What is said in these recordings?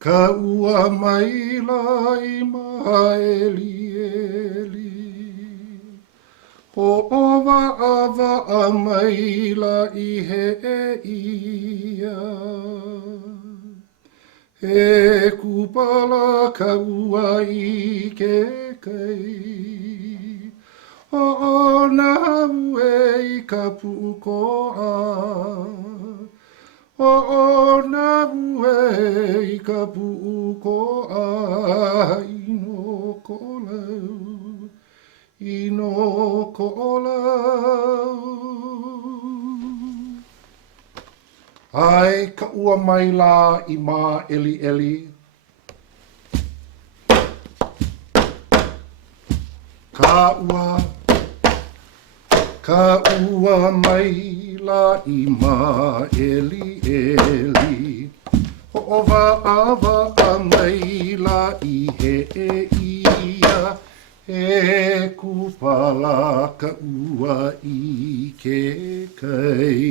Ka ua mai lai maeli eli. Ho owa awa a mai la i he e ia. He kupala ka ua i ke kai. O na ue i ka pukoa. O na ue i ka pukoa. Ino kolau. Ino kolau. Ai ka ua mai la i mā eli eli. Ka ua mai la i mā eli eli. Ho owa awa a mai la i he e ia. He kupala ka ua i ke kai.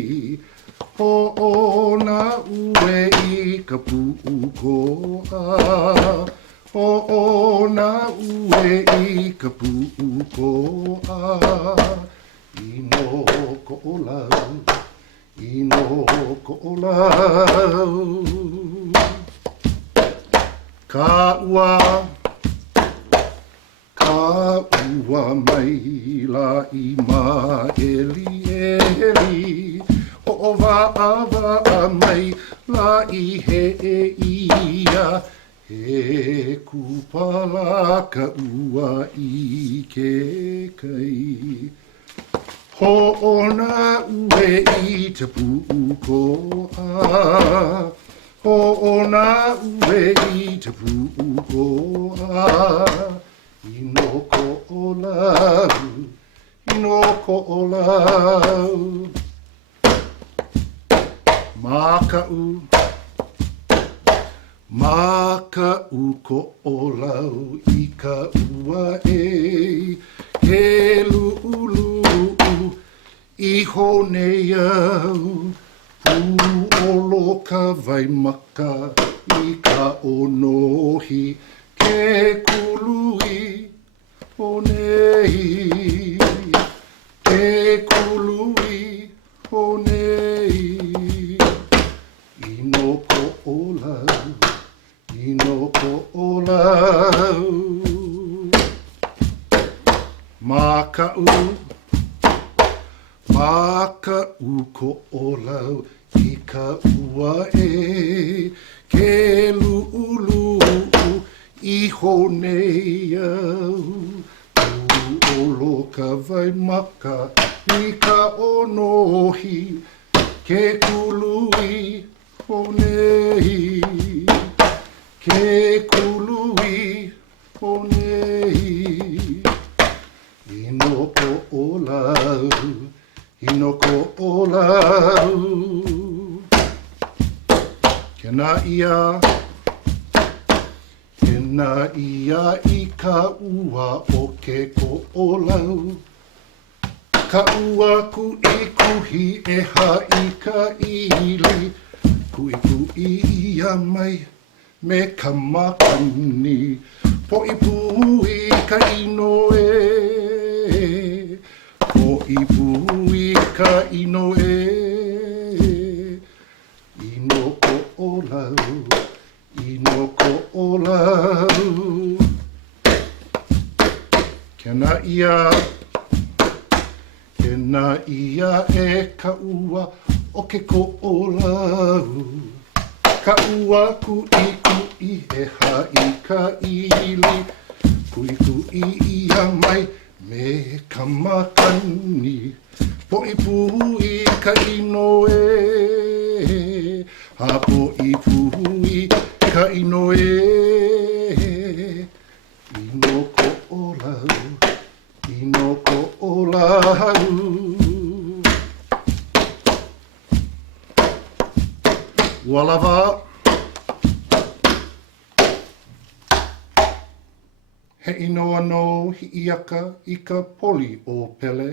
Ho ona ue i ka pukoa. Ho ona ue i ka pukoa. Ino ko'olau, ino ko'olau. Ka ua mai la i mā eli eli. Ho owa awa a mai la i he e ia. He kupala ka ua i ke kai. Ho ona ue i te pukoa. Ho ona ue i te pukoa. Ino ko'olau, ino ko'olau. Māka'u ko'olau i ka ua e. Ke lu'ulu'u i honei au. Pu'olo ka waimaka i ka onohi. Ke kului honei. Ke kului honei. Ino ko'olau, ino ko'olau. Māka'u ko'olau i ka ua e. Ke lu'ulu'u i honei au. Pu'olo ka waimaka i ka onohi. Ke kului honei. Ke kului honei. Ino ko'olau, ino ko'olau. Kena ia i ka ua o ke ko'olau. Ka ua ku'i e ha'i ka ili. Ku'i ia mai me ka makani. Po'i pui ka ino e. Po'i pui ka ino e. Ino ko'olau, ino ko'olau. Kena ia e ka ua o ke ko'olau. Ka ua ku'i e ha'i ka ili. Ku'i ia mai me ka makani. Po'i pui ka ino e. Ha po'i pui ka ino e. Ino ko'olau, ino ko'olau. Ua lava. He inoa no hi'i aka i ka poli o pele.